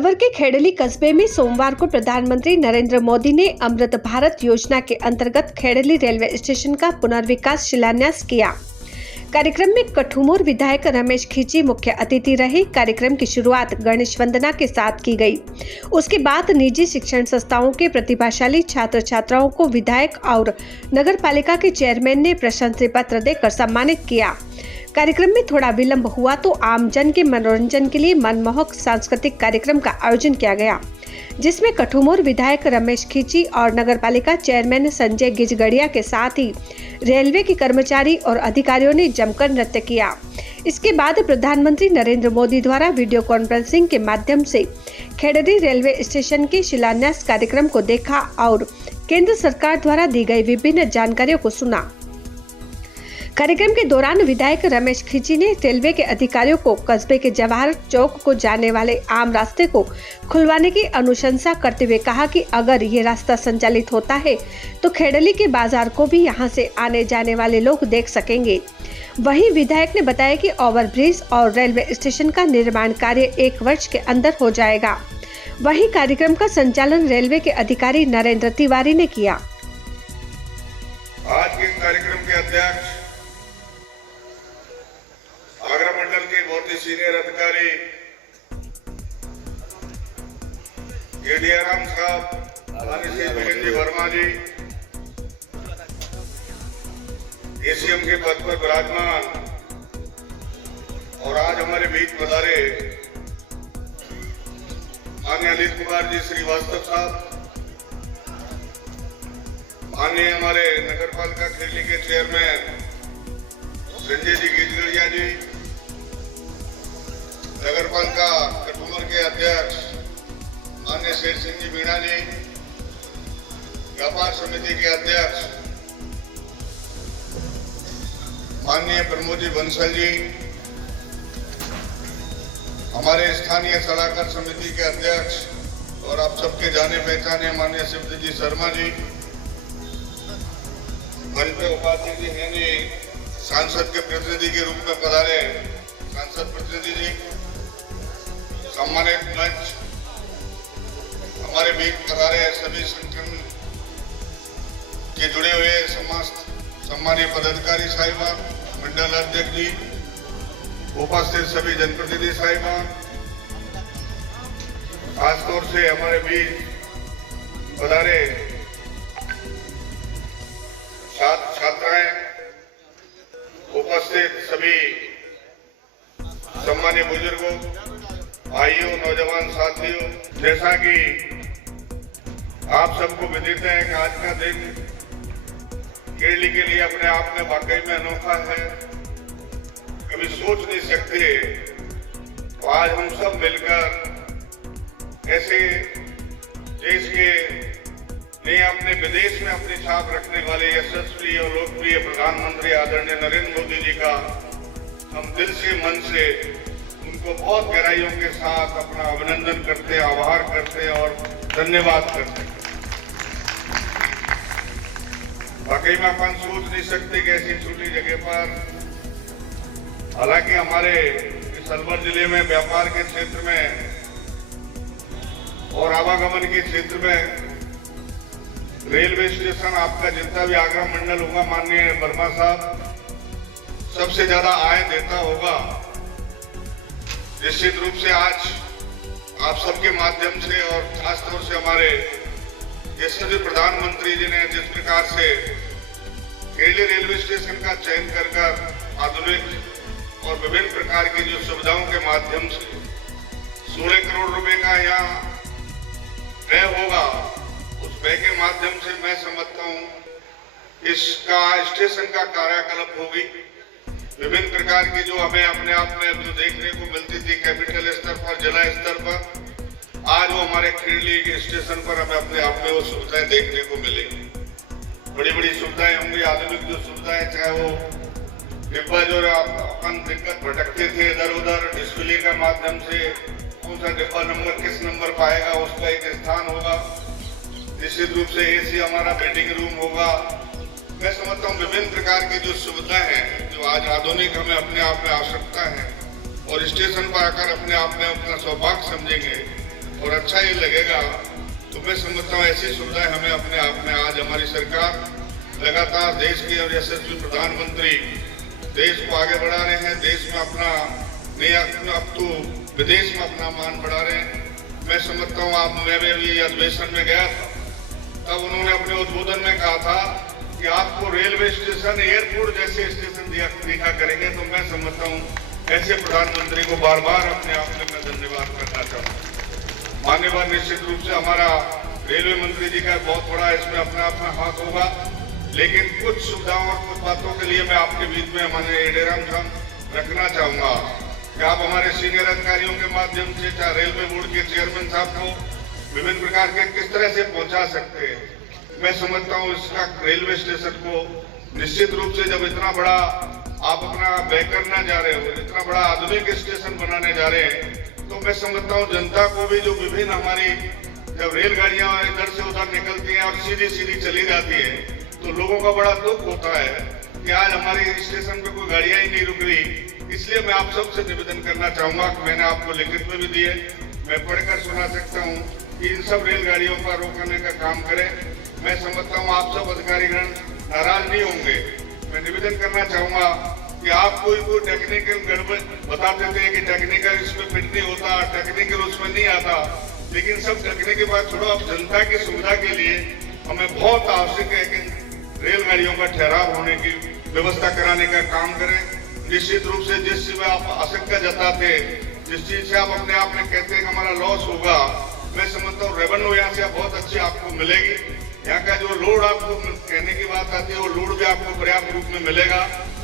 अलवर के खेड़ली कस्बे में सोमवार को प्रधानमंत्री नरेंद्र मोदी ने अमृत भारत योजना के अंतर्गत खेड़ली रेलवे स्टेशन का पुनर्विकास शिलान्यास किया। कार्यक्रम में कठुमोर विधायक रमेश खींची मुख्य अतिथि रहे। कार्यक्रम की शुरुआत गणेश वंदना के साथ की गई। उसके बाद निजी शिक्षण संस्थाओं के प्रतिभाशाली छात्र छात्राओं को विधायक और नगर पालिका के चेयरमैन ने प्रशंसा पत्र देकर सम्मानित किया। कार्यक्रम में थोड़ा विलंब हुआ तो आमजन के मनोरंजन के लिए मनमोहक सांस्कृतिक कार्यक्रम का आयोजन किया गया, जिसमें कठुमोर विधायक रमेश खींची और नगरपालिका चेयरमैन संजय गिजगड़िया के साथ ही रेलवे के कर्मचारी और अधिकारियों ने जमकर नृत्य किया। इसके बाद प्रधानमंत्री नरेंद्र मोदी द्वारा वीडियो कॉन्फ्रेंसिंग के माध्यम से खेड़ली रेलवे स्टेशन के शिलान्यास कार्यक्रम को देखा और केंद्र सरकार द्वारा दी गई विभिन्न जानकारियों को सुना। कार्यक्रम के दौरान विधायक रमेश खींची ने रेलवे के अधिकारियों को कस्बे के जवाहर चौक को जाने वाले आम रास्ते को खुलवाने की अनुशंसा करते हुए कहा कि अगर ये रास्ता संचालित होता है तो खेड़ली के बाजार को भी यहां से आने जाने वाले लोग देख सकेंगे। वहीं विधायक ने बताया कि ओवरब्रिज और रेलवे स्टेशन का निर्माण कार्य 1 वर्ष के अंदर हो जाएगा। वहीं कार्यक्रम का संचालन रेलवे के अधिकारी नरेंद्र तिवारी ने किया। आज के कार्यक्रम के अध्यक्ष आगरा मंडल के बहुत ही सीनियर अधिकारी केडीआर साहब, श्री वीरेंद्र वर्मा जी, एसीएम के पद पर विराजमान और आज हमारे बीच पधारे माननीय अनिल कुमार जी श्रीवास्तव साहब, माननीय हमारे नगर पालिका खेड़ली के चेयरमैन संजय जी गिजगड़िया जी, नगर पालिका कठुमर के अध्यक्ष माननीय शेर सिंह जी मीणा जी, व्यापार समिति के अध्यक्ष माननीय प्रमोद जी बंसल जी, हमारे स्थानीय सलाहकार समिति के अध्यक्ष और आप सबके जाने पहचाने माननीय शिवजी जी शर्मा जी, मंच पे उपस्थित जी हैं जी, सांसद के प्रतिनिधि के रूप में पधारे सांसद प्रतिनिधि जी, सम्मानित मंच, हमारे बीच पधारे सभी संगठन के जुड़े हुए समस्त सम्मानीय पदाधिकारी साहिबान, मंडल अध्यक्ष जी, उपस्थित सभी जनप्रतिनिधि साहिबान, खासतौर से हमारे बीच पधारे छात्र छात्राएं, उपस्थित सभी सम्मानीय बुजुर्गों, भाइयों, नौजवान साथियों, जैसा कि आप सबको विदित है कि आज का दिन खेड़ली के लिए अपने आप में वाकई में अनोखा है। कभी सोच नहीं सकते तो आज हम सब मिलकर ऐसे देश के ने अपने विदेश में अपनी छाप रखने वाले यशस्वी और लोकप्रिय प्रधानमंत्री आदरणीय नरेंद्र मोदी जी का हम दिल से मन से उनको बहुत गहराइयों के साथ अपना अभिनंदन करते, आभार करते और धन्यवाद करते। वाकई में अपन सोच नहीं सकते कि ऐसी छोटी जगह पर, हालांकि हमारे इस अलवर जिले में व्यापार के क्षेत्र में और आवागमन के क्षेत्र में रेलवे स्टेशन आपका जितना भी आगरा मंडल होगा माननीय वर्मा साहब सबसे ज्यादा आय देता होगा। निश्चित रूप से आज आप सबके माध्यम से और खासतौर से हमारे यशस्वी प्रधानमंत्री जी ने जिस प्रकार से खेड़ली रेलवे स्टेशन का चयन कर आधुनिक और विभिन्न प्रकार की जो सुविधाओं के माध्यम से 16 करोड़ रुपए का यहाँ व्यय होगा, उस व्यय के माध्यम से मैं समझता हूँ इसका स्टेशन का कायाकल्प होगी। विभिन्न प्रकार की जो हमें अपने आप में जो देखने को मिलती थी कैपिटल स्तर पर, जिला स्तर पर, आज वो हमारे खेड़ली के स्टेशन पर हमें अपने आप में वो सुविधाएं देखने को मिलेंगी। बड़ी बड़ी सुविधाएं होंगी, आधुनिक जो सुविधाएं, चाहे वो डिब्बा जो अपन दिक्कत भटकते थे इधर उधर, डिस्प्ले के माध्यम से कौन सा डिब्बा नंबर किस नंबर पाएगा उसका एक स्थान होगा। निश्चित रूप से एसी हमारा वेटिंग रूम होगा। मैं समझता हूँ विभिन्न प्रकार की जो सुविधाएं हैं जो आज आधुनिक हमें अपने आप में आवश्यकता है और स्टेशन पर आकर अपने आप में अपना सौभाग्य समझेंगे, और अच्छा ये लगेगा। तो मैं समझता हूँ ऐसी सुविधाएं हमें अपने आप में आज हमारी सरकार लगातार देश के और यशस्वी प्रधानमंत्री देश को आगे बढ़ा रहे हैं। देश में अपना अब तो विदेश में अपना मान बढ़ा रहे हैं। मैं समझता हूँ मैं भी अधिवेशन में गया था, तब उन्होंने अपने उद्बोधन में कहा था कि आपको रेलवे स्टेशन एयरपोर्ट जैसे स्टेशन दिखा करेंगे। तो मैं समझता हूँ ऐसे प्रधानमंत्री को बार बार अपने आप में मैं धन्यवाद करना चाहता हूँ। मान्यवर, निश्चित रूप से हमारा रेलवे मंत्री जी का बहुत बड़ा इसमें अपना हाथ होगा, लेकिन कुछ सुविधाओं और कुछ बातों के लिए मैं आपके बीच में हमारे एडेराम रखना चाहूंगा कि आप हमारे सीनियर अधिकारियों के माध्यम से चाहे रेलवे बोर्ड के चेयरमैन साहब को विभिन्न प्रकार के किस तरह से पहुंचा सकते हैं। मैं समझता हूँ इसका रेलवे स्टेशन को निश्चित रूप से जब इतना बड़ा आप अपना व्यय करना जा रहे हो, इतना बड़ा आधुनिक स्टेशन बनाने जा रहे हैं, तो मैं समझता हूँ जनता को भी जो विभिन्न हमारी जब रेलगाड़ियां इधर से उधर निकलती हैं और सीधी सीधी चली जाती है, तो लोगों का बड़ा दुख होता है कि आज हमारे स्टेशन पे कोई गाड़ियां ही नहीं रुक रही। इसलिए मैं आप सबसे निवेदन करना चाहूंगा कि मैंने आपको लिखित में भी दिए, मैं पढ़कर सुना सकता हूँ कि इन सब रेलगाड़ियों का रोकने का काम करें। मैं समझता हूँ आप सब अधिकारीगण नाराज नहीं होंगे। मैं निवेदन करना चाहूंगा कि आप कोई टेक्निकल गड़बड़ बताते थे कि टेक्निकल इसमें फिट नहीं होता, टेक्निकल उसमें नहीं आता, लेकिन सब देखने के बाद छोड़ो, अब जनता की सुविधा के लिए हमें बहुत आवश्यक है कि रेलगाड़ियों का ठहराव होने की व्यवस्था कराने का काम करें। निश्चित रूप से जिस चीज में आप आशंका जताते, जिस चीज से आप अपने आप में कहते हैं कि हमारा लॉस होगा, मैं समझता हूँ रेवेन्यू यहाँ से बहुत अच्छी आपको मिलेगी। यहाँ का जो लोड आपको कहने की बात आती है, वो लोड भी आपको पर्याप्त रूप में मिलेगा।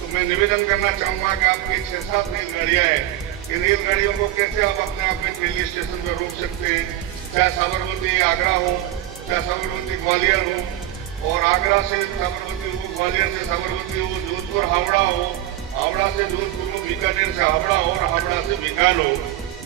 तो मैं निवेदन करना चाहूंगा कि आपकी 6-7 रेलगाड़ियां हैं, इन रेलगाड़ियों को कैसे आप अपने आप में रेलवे स्टेशन पर रोक सकते हैं, चाहे साबरमती आगरा हो, चाहे साबरमती ग्वालियर हो, और आगरा से साबरमती हो, ग्वालियर से साबरमती हो, जोधपुर हावड़ा हो, हावड़ा से जोधपुर हो, बीकानेर से हावड़ा हो और हावड़ा से बीकान हो।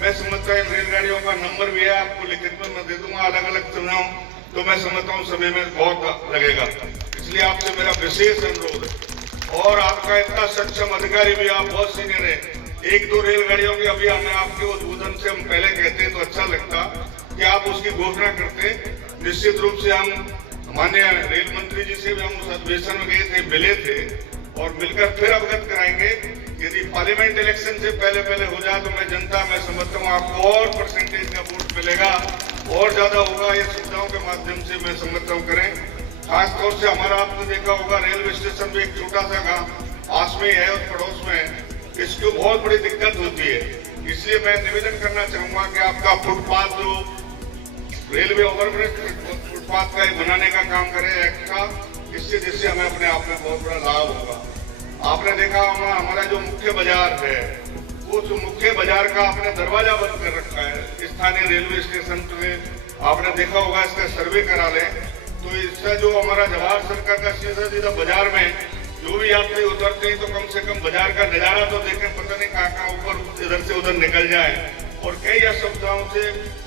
मैं समझता हूँ रेलगाड़ियों का नंबर भी है, आपको लिखित में मैं दे दूंगा अलग अलग चुनाव, तो मैं समझता हूँ समय में बहुत लगेगा। इसलिए आपसे मेरा विशेष अनुरोध है, और आपका इतना सक्षम अधिकारी भी, आप बहुत सीनियर है, 1-2 रेलगाड़ियों की अभी हमें आपके उद्बोधन से हम पहले कहते तो अच्छा लगता कि आप उसकी घोषणा करते। निश्चित रूप से हम माननीय रेल मंत्री जी से भी हम उस अधिवेशन में गए थे, मिले थे, और मिलकर फिर अवगत कराएंगे। यदि पार्लियामेंट इलेक्शन से पहले हो जाए तो मैं समझता हूँ आपको और परसेंटेज का वोट मिलेगा, और ज्यादा होगा। ये सुविधाओं के माध्यम से मैं समझता हूँ करें। खासतौर से हमारा आपने देखा होगा रेलवे स्टेशन में एक छोटा सा गाँव पास में है और पड़ोस में, इसको बहुत बड़ी दिक्कत होती है। इसलिए मैं निवेदन करना चाहूंगा कि आपका फुटपाथ जो रेलवे ओवरब्रिज फुटपाथ का बनाने का काम करें एक्स्ट्रा, जिससे हमें अपने आप में बहुत बड़ा लाभ होगा। आपने देखा हमारा जो मुख्य बाजार है, उस मुख्य बाजार का आपने दरवाजा बंद कर रखा है स्थानीय रेलवे स्टेशन पे। आपने देखा होगा, इसका सर्वे करा लें तो इससे जो हमारा जवाहर सर्कल का सीधा बाजार में जो भी यात्री उतरते हैं, तो कम से कम बाजार का नजारा तो देखें, पता नहीं कहाँ ऊपर इधर से उधर निकल जाए। और कई असुविधाओं से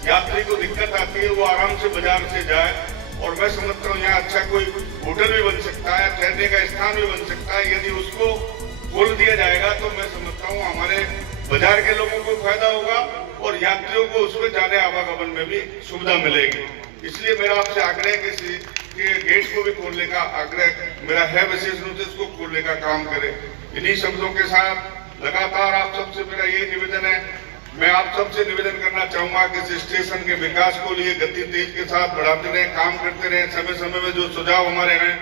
यात्री को दिक्कत आती है, वो आराम से बाजार से जाए। और मैं समझता हूँ यहाँ अच्छा कोई होटल भी बन सकता है, ठहरने का स्थान भी बन सकता है। यदि उसको खोल दिया जाएगा तो मैं समझता हूँ हमारे बाजार के लोगों को फायदा होगा और यात्रियों को उसमें जाने आवागमन में भी सुविधा मिलेगी। इसलिए मेरा आपसे आग्रह कि गेट को भी खोलने का आग्रह मेरा है, विशेष रूप से इसको खोलने का काम करें। इन्हीं शब्दों के साथ लगातार आप सबसे मेरा ये निवेदन है, मैं आप सबसे निवेदन करना चाहूंगा कि इस स्टेशन के विकास को लिए गति तेज के साथ बढ़ाते रहे, काम करते रहे। समय समय में जो सुझाव हमारे हैं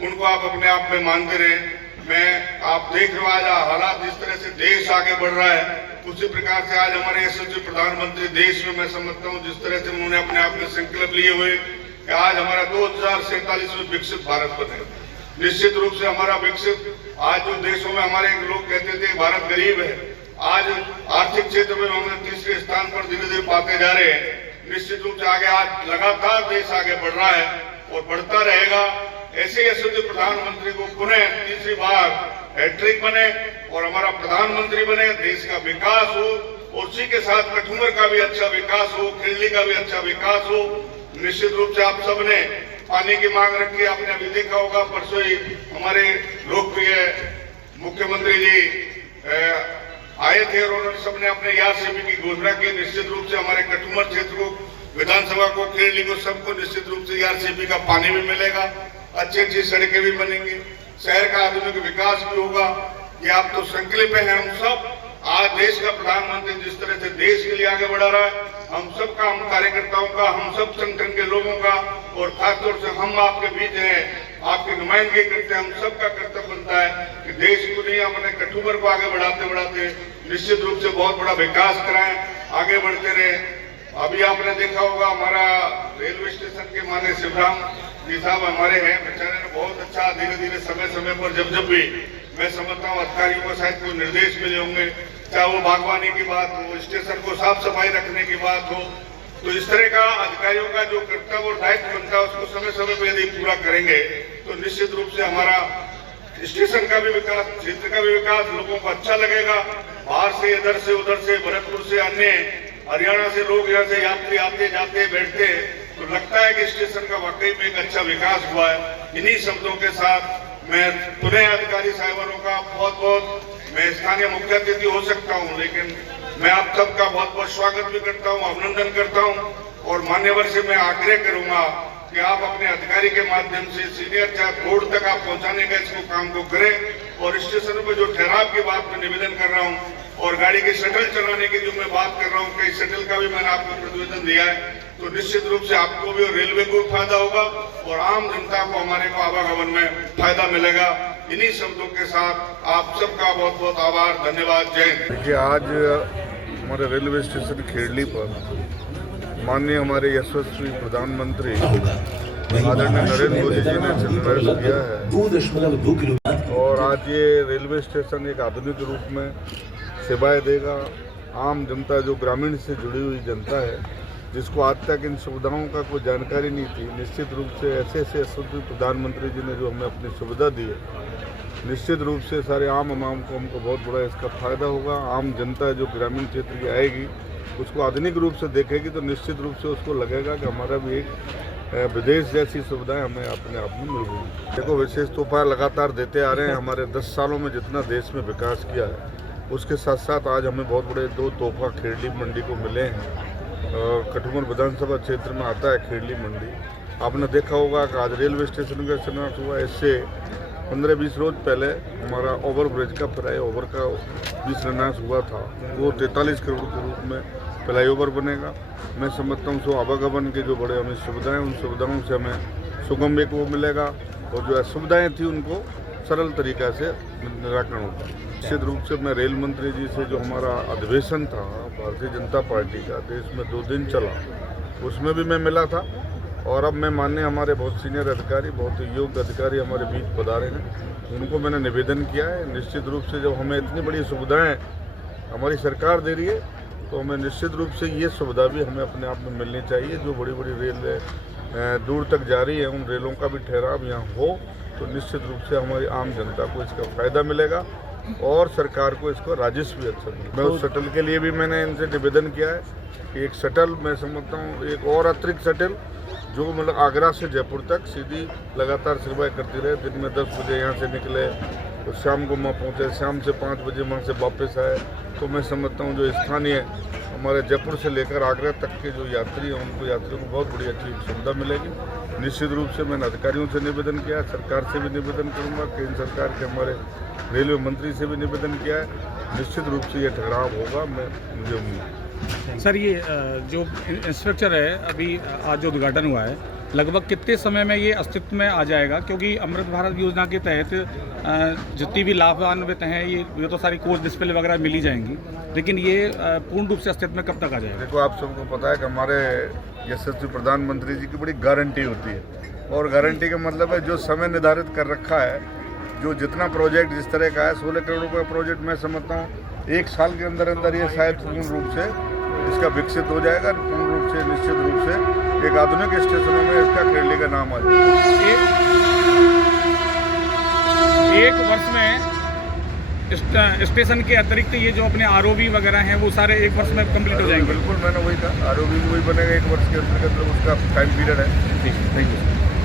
उनको आप अपने आप में मानते रहे। आप देख रहे हो आज हालात जिस तरह से देश आगे बढ़ रहा है, उसी प्रकार से आज हमारे यशस्वी प्रधानमंत्री देश में मैं समझता हूँ जिस तरह से उन्होंने अपने आप में संकल्प लिए हुए कि आज हमारा 2047 में विकसित भारत बने। निश्चित रूप से हमारा विकसित, आज जो देशों में हमारे लोग कहते थे भारत गरीब है, आज आर्थिक क्षेत्र में हम तीसरे स्थान पर धीरे धीरे पाते जा रहे हैं। निश्चित रूप से आगे आज लगातार देश आगे बढ़ रहा है और बढ़ता रहेगा। ऐसे यशस्वी प्रधानमंत्री को पुनः तीसरी बार हैट्रिक बने और हमारा प्रधानमंत्री बने, देश का विकास हो, और उसी के साथ कठुमर का भी अच्छा विकास हो, खेलने का भी अच्छा विकास हो। निश्चित रूप से आप सबने पानी की मांग रखी, आपने अभी देखा होगा परसों ही हमारे लोकप्रिय मुख्यमंत्री जी आए थे और उन्होंने सबने अपने याद सेवी की घोषणा की। निश्चित रूप से हमारे कठुमर क्षेत्र को विधानसभा को, खेड़ी को, सबको निश्चित रूप से आरसीबी का पानी भी मिलेगा, अच्छी सड़कें भी बनेंगी, शहर का आधुनिक विकास भी होगा। ये आप तो संकल्प है हम सब। आज देश का प्रधानमंत्री जिस तरह से देश के लिए आगे बढ़ा रहा है, हम सबका, हम कार्यकर्ताओं का, हम सब संगठन के लोगों का और खासतौर से हम आपके बीच हैं, आपकी नुमाइंदगी करते हैं, हम सबका कर्तव्य बनता है कि देश को नहीं, अपने कठुबर को आगे बढ़ाते बढ़ाते निश्चित रूप से बहुत बड़ा विकास कराएं, आगे बढ़ते रहे। अभी आपने देखा होगा हमारा रेलवे स्टेशन के माने शिवराम जी साहब हमारे हैं, बेचारे ने बहुत अच्छा धीरे धीरे समय पर जब भी मैं समझता हूँ अधिकारियों को शायद कोई निर्देश मिले होंगे, चाहे वो बागवानी की बात हो, स्टेशन को साफ सफाई रखने की बात हो, तो इस तरह का अधिकारियों का जो कर्तव्य और दायित्व बनता है उसको समय पर यदि पूरा करेंगे तो निश्चित रूप से हमारा स्टेशन का भी विकास, क्षेत्र का भी विकास, लोगों को अच्छा लगेगा। बाहर से, इधर से, उधर से, भरतपुर से, अन्य हरियाणा से लोग यहाँ से यात्री आते जाते बैठते, तो लगता है कि स्टेशन का वाकई में एक अच्छा विकास हुआ है। इन्हीं शब्दों के साथ मैं पुनः अधिकारी साहिबानों का बहुत मैं स्थानीय मुख्य अतिथि हो सकता हूं, लेकिन मैं आप सबका बहुत स्वागत भी करता हूं, अभिनंदन करता हूं और मान्यवर से मैं आग्रह करूंगा कि आप अपने अधिकारी के माध्यम से सीनियर चाहे बोर्ड तक आप पहुंचाने का इसको काम को करें। और स्टेशन पर जो ठहराव की बात मैं निवेदन कर रहा हूं और गाड़ी के शटल चलाने की जो मैं बात कर रहा हूं, कई शटल का भी मैंने आपको प्रतिवेदन दिया है, तो निश्चित रूप से आपको भी और रेलवे को भी फायदा होगा और आम जनता को, हमारे को आवागमन में फायदा मिलेगा। इन्हीं शब्दों के साथ आप सबका बहुत आभार, धन्यवाद, जय हिंद। देखिए, आज हमारे रेलवे स्टेशन खेड़ली पर माननीय हमारे यशस्वी प्रधानमंत्री आदरणीय नरेंद्र मोदी जी ने शिलान्यास किया है और आज ये रेलवे स्टेशन एक आधुनिक रूप में सेवाएं देगा। आम जनता, जो ग्रामीण से जुड़ी हुई जनता है, जिसको आज तक इन सुविधाओं का कोई जानकारी नहीं थी, निश्चित रूप से ऐसे यशस्वी प्रधानमंत्री जी ने जो हमें अपनी सुविधा दी है, निश्चित रूप से सारे आम को हमको बहुत बड़ा इसका फायदा होगा। आम जनता जो ग्रामीण क्षेत्र की आएगी उसको आधुनिक रूप से देखेगी तो निश्चित रूप से उसको लगेगा कि हमारा भी एक विदेश जैसी सुविधाएं हमें अपने आप में मिल गई। देखो, विशेष तोहफा लगातार देते आ रहे हैं। हमारे 10 सालों में जितना देश में विकास किया है उसके साथ साथ आज हमें बहुत बड़े 2 तोहफा खेड़ी मंडी को मिले हैं। कठुमर विधानसभा क्षेत्र में आता है खेड़ी मंडी। आपने देखा होगा कि आज रेलवे स्टेशन का शिलान्यास हुआ। इससे 15-20 रोज पहले हमारा ओवर ब्रिज का फ्लाई ओवर का भी शिलान्यास हुआ था, वो 43 करोड़ के रूप में फ्लाई ओवर बनेगा। मैं समझता हूँ आवागमन की जो बड़े हमें सुविधाएं, उन सुविधाओं से हमें सुगम एक वो मिलेगा और जो असुविधाएँ थी उनको सरल तरीक़ा से निराकरण होगा। निश्चित रूप से मैं रेल मंत्री जी से जो हमारा अधिवेशन था भारतीय जनता पार्टी का, देश में 2 दिन चला, उसमें भी मैं मिला था और अब मैं माननीय हमारे बहुत सीनियर अधिकारी, बहुत योग्य अधिकारी हमारे बीच पधारे हैं, उनको मैंने निवेदन किया है। निश्चित रूप से जब हमें इतनी बड़ी सुविधाएं हमारी सरकार दे रही है तो हमें निश्चित रूप से ये सुविधा भी हमें अपने आप में मिलनी चाहिए। जो बड़ी बड़ी रेल दूर तक जा रही है, उन रेलों का भी ठहराव यहाँ हो तो निश्चित रूप से हमारी आम जनता को इसका फ़ायदा मिलेगा और सरकार को इसको राजस्व भी अच्छा मिलेगा। मैं उस शटल के लिए भी मैंने इनसे निवेदन किया है कि एक शटल, मैं समझता हूँ एक और अतिरिक्त शटल जो मतलब आगरा से जयपुर तक सीधी लगातार सेवाएं करती रहे। दिन में 10 बजे यहाँ से निकले तो शाम को वहाँ पहुँचे, शाम से 5 बजे वहाँ से वापस आए, तो मैं समझता हूँ जो स्थानीय हमारे जयपुर से लेकर आगरा तक के जो यात्री हैं उनको, यात्रियों को बहुत बड़ी अच्छी सुविधा मिलेगी। निश्चित रूप से मैंने अधिकारियों से निवेदन किया, सरकार से भी निवेदन करूँगा, केंद्र सरकार के हमारे रेलवे मंत्री से भी निवेदन किया है। निश्चित रूप से ये ठहराव होगा, मुझे उम्मीद है। सर, ये जो इंफ्रास्ट्रक्चर है अभी आज जो उद्घाटन हुआ है, लगभग कितने समय में ये अस्तित्व में आ जाएगा? क्योंकि अमृत भारत योजना के तहत जितनी भी लाभान्वित हैं ये तो सारी कोच डिस्प्ले वगैरह मिल ही जाएंगी, लेकिन ये पूर्ण रूप से अस्तित्व में कब तक आ जाएगा? देखो, आप सबको पता है कि हमारे यशस्वी प्रधानमंत्री जी की बड़ी गारंटी होती है और गारंटी का मतलब है जो समय निर्धारित कर रखा है, जो जितना प्रोजेक्ट जिस तरह का है 16 करोड़ रुपये प्रोजेक्ट, मैं समझता हूँ 1 साल के अंदर अंदर ये शायद पूर्ण रूप से इसका विकसित हो जाएगा। पूर्ण रूप से निश्चित रूप से एक आधुनिक स्टेशनों में इसका खेड़ली का नाम आ जाएगा। एक वर्ष में स्टेशन के अतिरिक्त ये जो अपने आरओबी वगैरह हैं वो सारे 1 वर्ष में कंप्लीट हो जाएंगे? बिल्कुल, मैंने वही कहा, आरओबी वही बनेगा 1 वर्ष के अंतर्गत, उसका टाइम पीरियड है। Thank you.